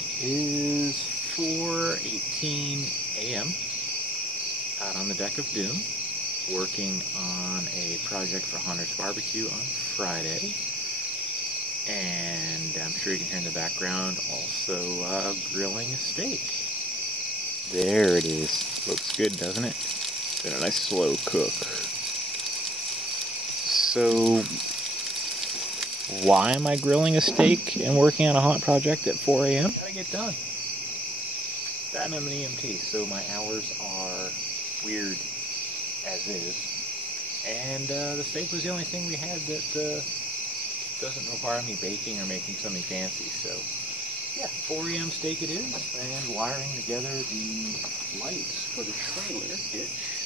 It is 4:18 a.m. out on the deck of Doom, working on a project for Haunters BBQ on Friday. And I'm sure you can hear in the background also grilling a steak. There it is. Looks good, doesn't it? Been a nice slow cook. So, why am I grilling a steak and working on a haunt project at 4 a.m.? Gotta get done. That and I'm an EMT, so my hours are weird as is. And the steak was the only thing we had that doesn't require me baking or making something fancy. So, yeah, 4 a.m. steak it is, and wiring together the lights for the trailer hitch.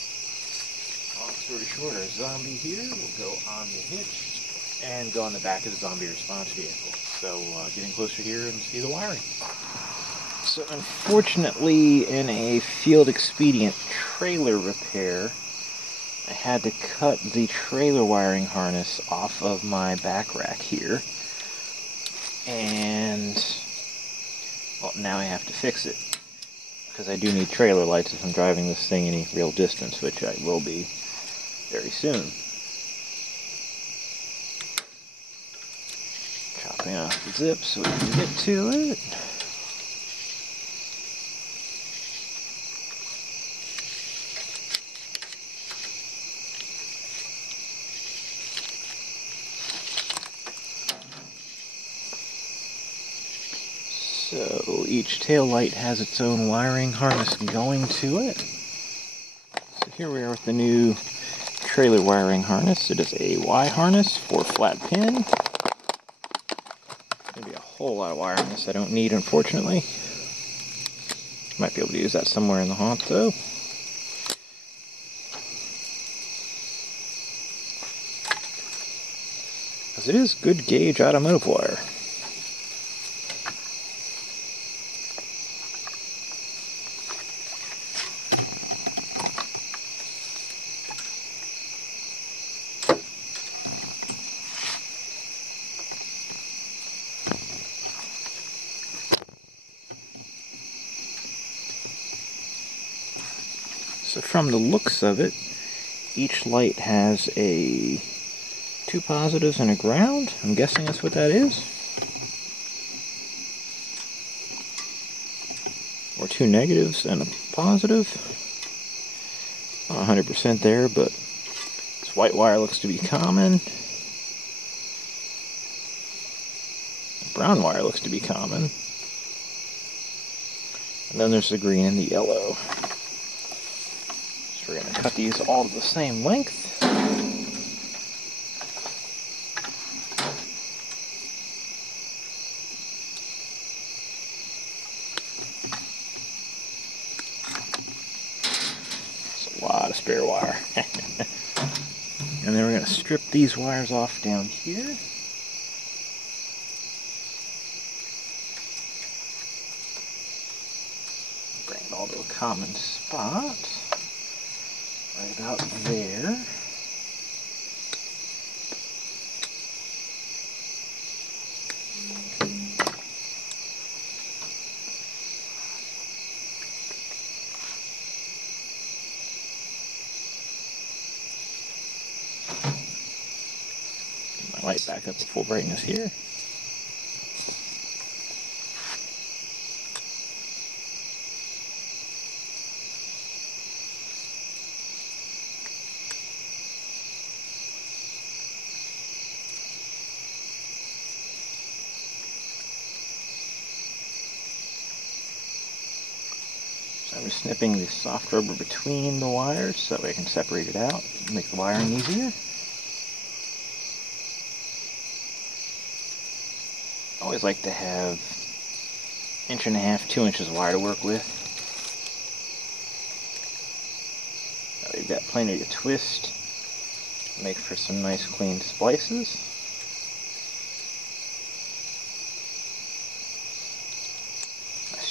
Long story short, our zombie here will go on the hitch and go on the back of the zombie response vehicle. So getting closer here and see the wiring. So unfortunately, in a field expedient trailer repair, I had to cut the trailer wiring harness off of my back rack here. And, well, now I have to fix it. Because I do need trailer lights if I'm driving this thing any real distance, which I will be very soon. Chopping off the zip so we can get to it. So each tail light has its own wiring harness going to it. So here we are with the new trailer wiring harness. It is a Y harness for flat pin. Maybe a whole lot of wire on this I don't need, unfortunately. Might be able to use that somewhere in the haunt, though. Because it is good gauge automotive wire. So from the looks of it, each light has two positives and a ground. I'm guessing that's what that is. Or two negatives and a positive. Not 100% there, but this white wire looks to be common. Brown wire looks to be common. And then there's the green and the yellow. We're going to cut these all to the same length. It's a lot of spare wire. And then we're going to strip these wires off down here. Bring it all to a common spot. Right about there. Get my light back up to full brightness here. I'm just snipping the soft rubber between the wires so that I can separate it out and make the wiring easier. I always like to have 1.5 to 2 inches wire to work with. Now we've got plenty to twist, make for some nice clean splices.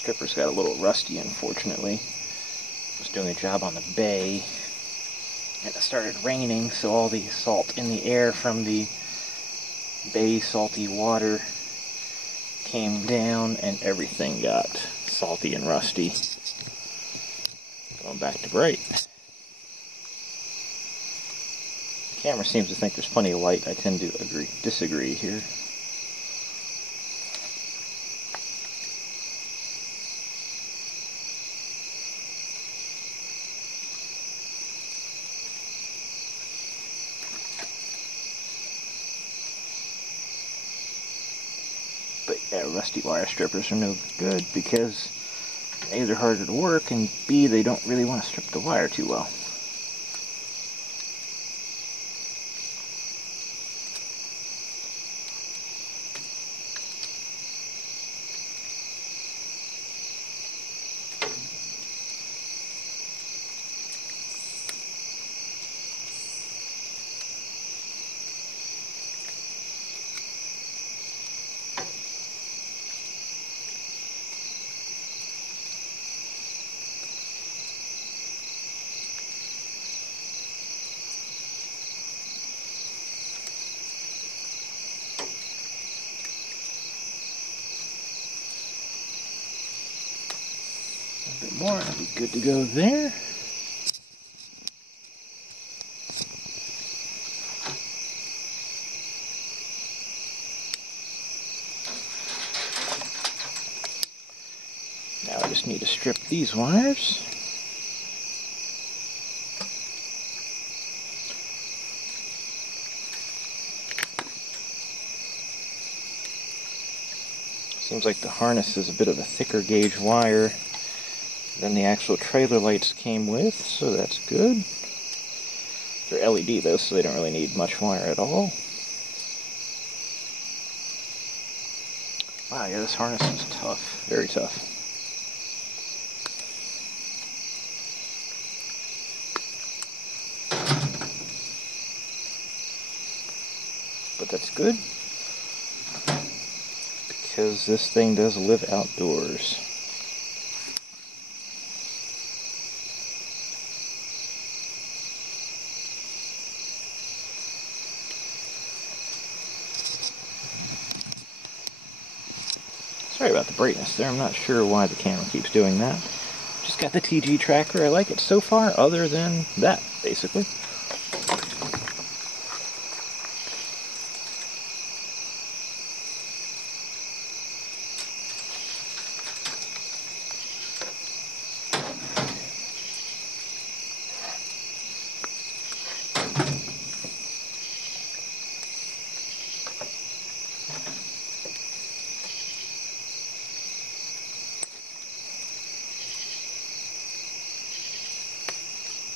Stripper's got a little rusty, unfortunately. I was doing a job on the bay, and it started raining, so all the salt in the air from the bay salty water came down and everything got salty and rusty. Going back to bright. The camera seems to think there's plenty of light. I tend to disagree here. But yeah, rusty wire strippers are no good because A, they're harder to work, and B, they don't really want to strip the wire too well. A bit more, and I'll be good to go there. Now I just need to strip these wires. Seems like the harness is a bit of a thicker gauge wire than the actual trailer lights came with, so that's good. They're LED though, so they don't really need much wire at all. Wow, yeah, this harness is tough. Very tough. But that's good, because this thing does live outdoors. Sorry about the brightness there, I'm not sure why the camera keeps doing that. Just got the TG tracker, I like it so far, other than that, basically.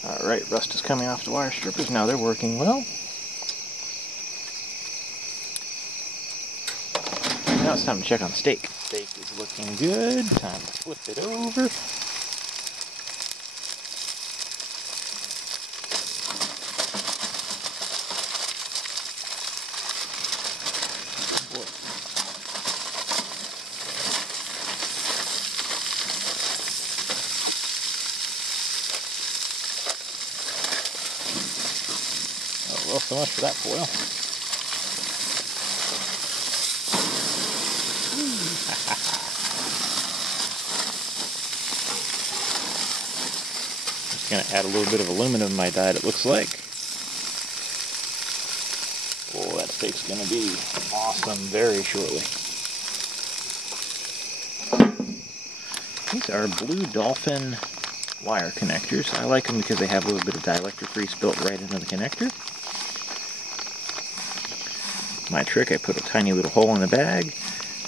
Alright, rust is coming off the wire strippers. Now they're working well. Now it's time to check on the steak. Steak is looking good. Time to flip it over. Well, so much for that foil. Just going to add a little bit of aluminum to my dyed, it looks like. Oh, that steak's going to be awesome very shortly. These are Blue Dolphin wire connectors. I like them because they have a little bit of dielectric grease built right into the connector. My trick, I put a tiny little hole in the bag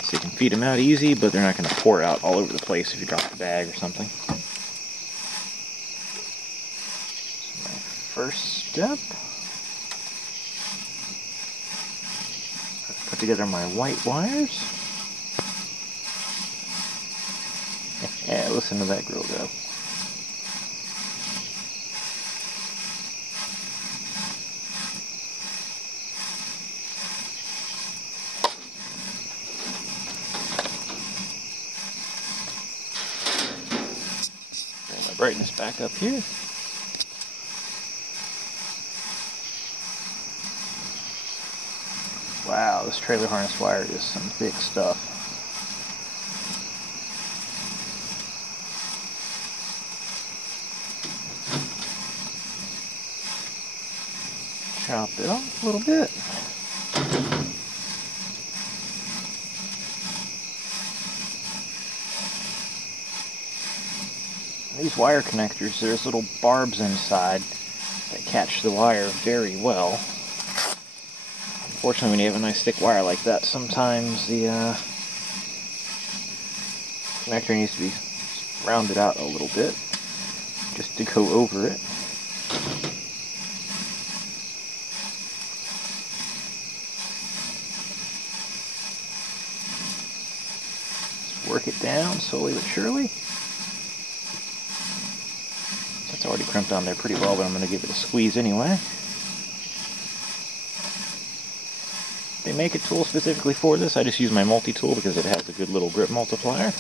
so you can feed them out easy, but they're not going to pour out all over the place if you drop the bag or something. So my first step, put together my white wires. Yeah, listen to that girl go. Brightness back up here. Wow, this trailer harness wire is some thick stuff. chop it off a little bit. These wire connectors, there's little barbs inside that catch the wire very well. Unfortunately, when you have a nice thick wire like that, sometimes the connector needs to be rounded out a little bit just to go over it. Just work it down slowly but surely. It's already crimped on there pretty well, but I'm going to give it a squeeze anyway. They make a tool specifically for this. I just use my multi-tool because it has a good little grip multiplier.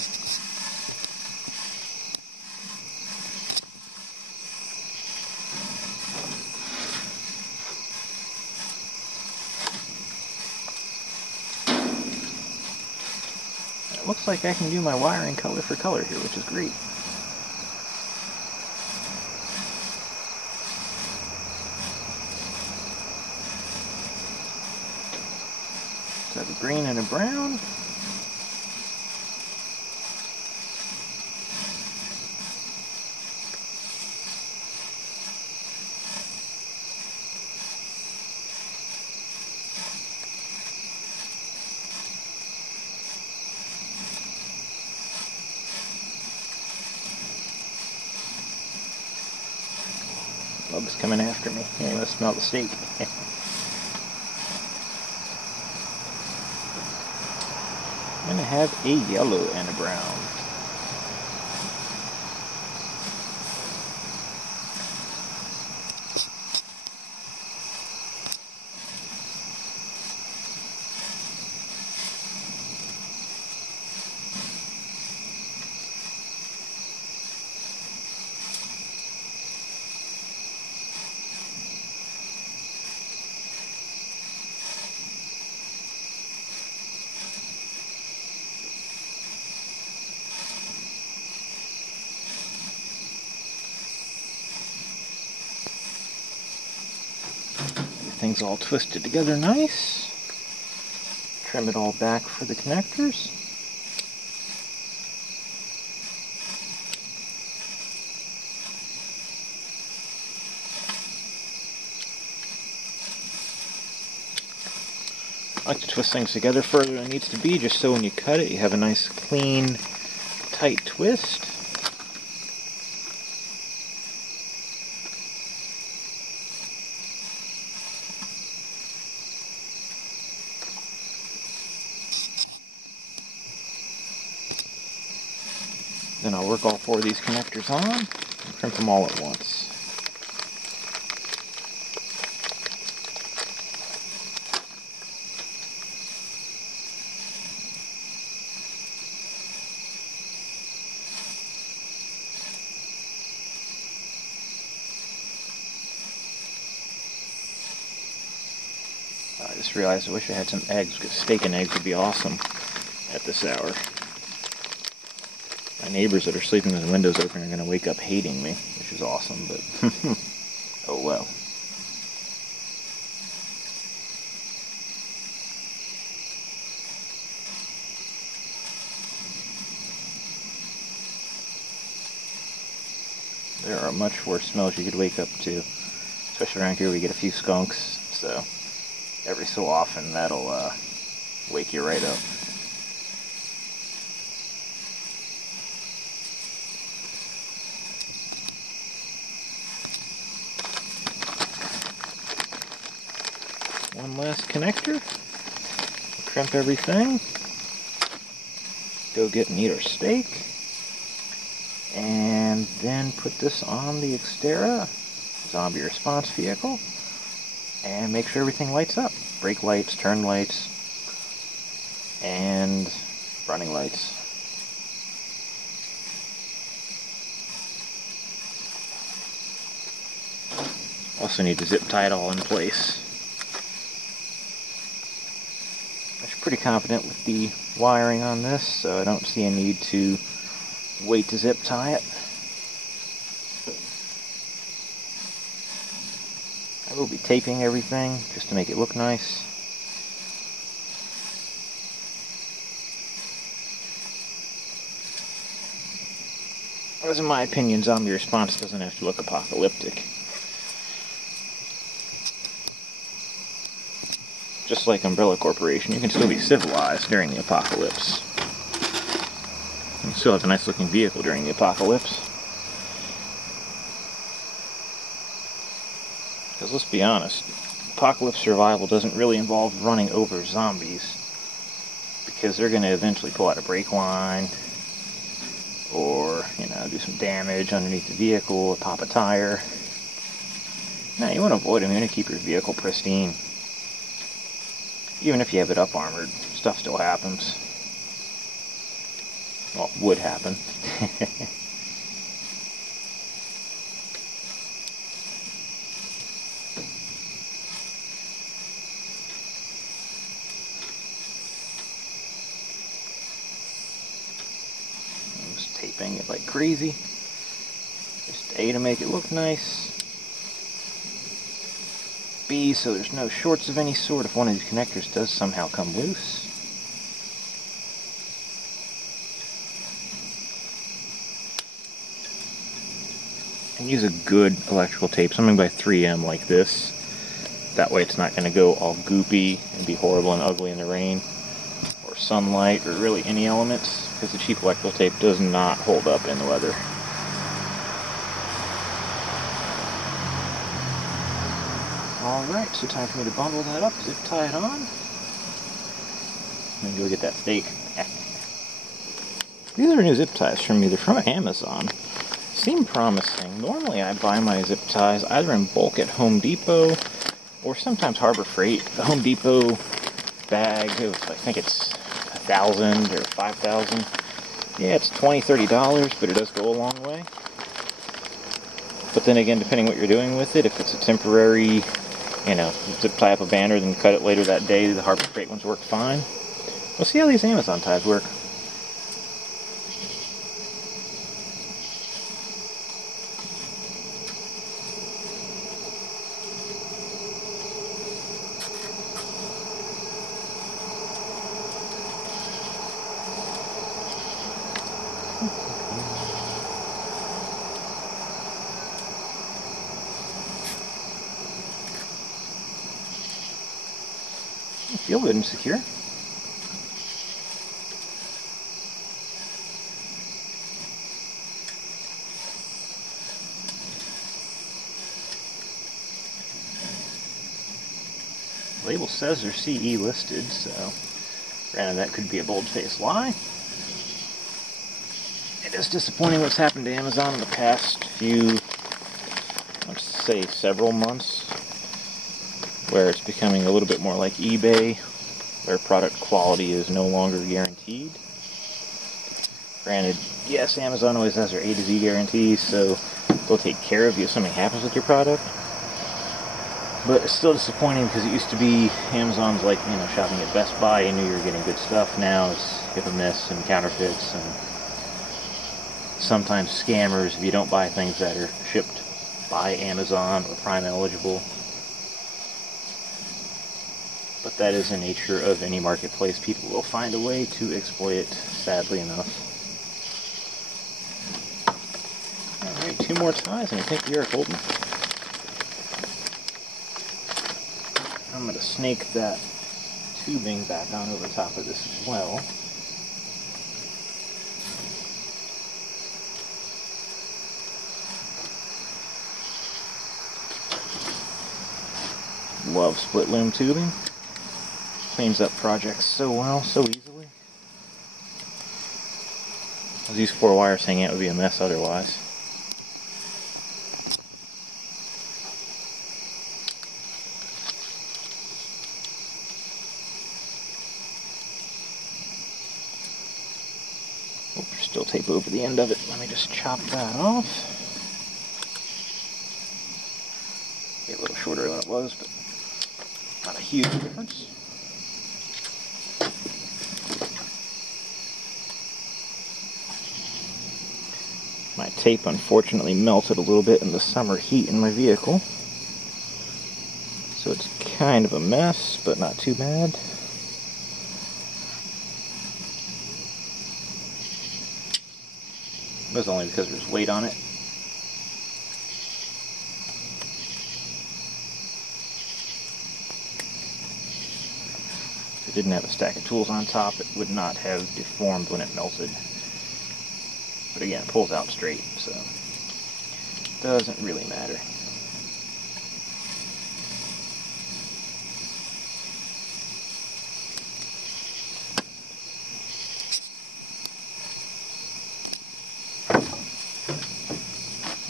It looks like I can do my wiring color for color here, which is great. So I have a green and a brown. Bug's coming after me. He must smell the steak. I'm going to have a yellow and a brown. Everything's all twisted together nice. Trim it all back for the connectors. I like to twist things together further than it needs to be, just so when you cut it you have a nice clean, tight twist. Then I'll work all four of these connectors on and crimp them all at once. I just realized I wish I had some eggs, because steak and eggs would be awesome at this hour. My neighbors that are sleeping with the windows open are going to wake up hating me, which is awesome, but oh well. There are much worse smells you could wake up to, especially around here we get a few skunks, so every so often that'll wake you right up. One last connector, crimp everything, go get and eat our steak, and then put this on the Xterra zombie response vehicle, and make sure everything lights up. Brake lights, turn lights, and running lights. Also need to zip tie it all in place. I'm pretty confident with the wiring on this, so I don't see a need to wait to zip tie it. I will be taping everything just to make it look nice. Because in my opinion, Zombie Response doesn't have to look apocalyptic. Just like Umbrella Corporation, you can still be civilized during the apocalypse. You can still have a nice looking vehicle during the apocalypse. Because let's be honest, apocalypse survival doesn't really involve running over zombies. Because they're going to eventually pull out a brake line, or, do some damage underneath the vehicle, or pop a tire. Now, you want to avoid them. You want to keep your vehicle pristine. Even if you have it up armored, stuff still happens. Well, would happen. I'm just taping it like crazy. Just A, to make it look nice. B, so there's no shorts of any sort if one of these connectors does somehow come loose. And use a good electrical tape, something by 3M like this. That way it's not going to go all goopy and be horrible and ugly in the rain, or sunlight, or really any elements, because the cheap electrical tape does not hold up in the weather. Alright, so time for me to bundle that up, zip tie it on, and go get that steak. These are new zip ties from me. They're from Amazon. Seem promising. Normally I buy my zip ties either in bulk at Home Depot, or sometimes Harbor Freight. The Home Depot bag, I think it's 1,000 or 5,000. Yeah, it's $20, $30, but it does go a long way. But then again, depending what you're doing with it, if it's a temporary, zip tie up a banner, then cut it later that day, the Harbor Freight ones work fine. We'll see how these Amazon ties work. Feel good and secure. Label says they're CE listed, so granted that could be a bold-faced lie. It is disappointing what's happened to Amazon in the past few, let's say several months, where it's becoming a little bit more like eBay, where product quality is no longer guaranteed. Granted, yes, Amazon always has their A to Z guarantees, so they'll take care of you if something happens with your product. But it's still disappointing because it used to be Amazon's like, shopping at Best Buy, you knew you were getting good stuff. Now it's hit or miss and counterfeits and sometimes scammers if you don't buy things that are shipped by Amazon or Prime eligible. But that is the nature of any marketplace. People will find a way to exploit it, sadly enough. Alright, 2 more ties and I think we are golden. I'm going to snake that tubing back on over top of this as well. Love split loom tubing. Cleans up projects so well, so easily. These 4 wires hanging out would be a mess otherwise. Oh, there's still tape over the end of it. Let me just chop that off. A little shorter than it was, but not a huge difference. My tape unfortunately melted a little bit in the summer heat in my vehicle. So it's kind of a mess, but not too bad. It was only because there's weight on it. If it didn't have a stack of tools on top, it would not have deformed when it melted. But again, it pulls out straight, so it doesn't really matter.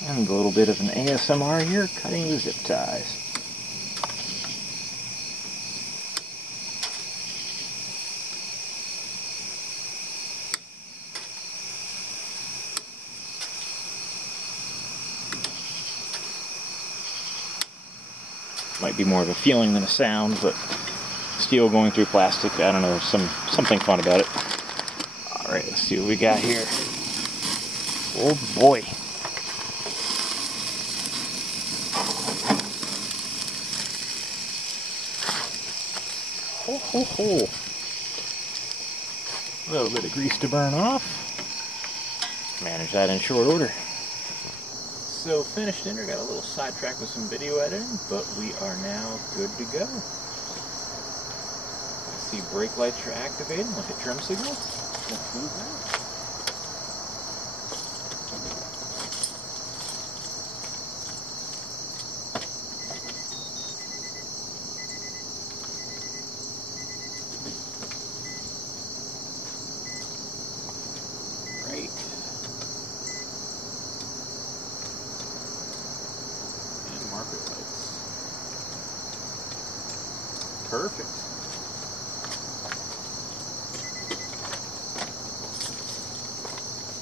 And a little bit of an ASMR here, cutting the zip ties. Might be more of a feeling than a sound, but steel going through plastic, I don't know, something fun about it. Alright, let's see what we got here. Oh boy. Ho ho ho. A little bit of grease to burn off. Manage that in short order. So finished dinner, got a little sidetracked with some video editing, but we are now good to go. I see brake lights are activating like a trim signal. Let's move that. Perfect.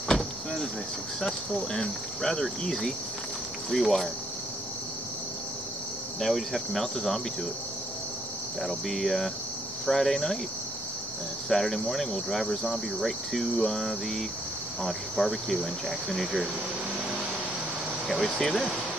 So that is a successful and rather easy rewire. Now we just have to mount the zombie to it. That'll be Friday night. Saturday morning we'll drive our zombie right to the Haunters BBQ in Jackson, New Jersey. Can't wait to see you there.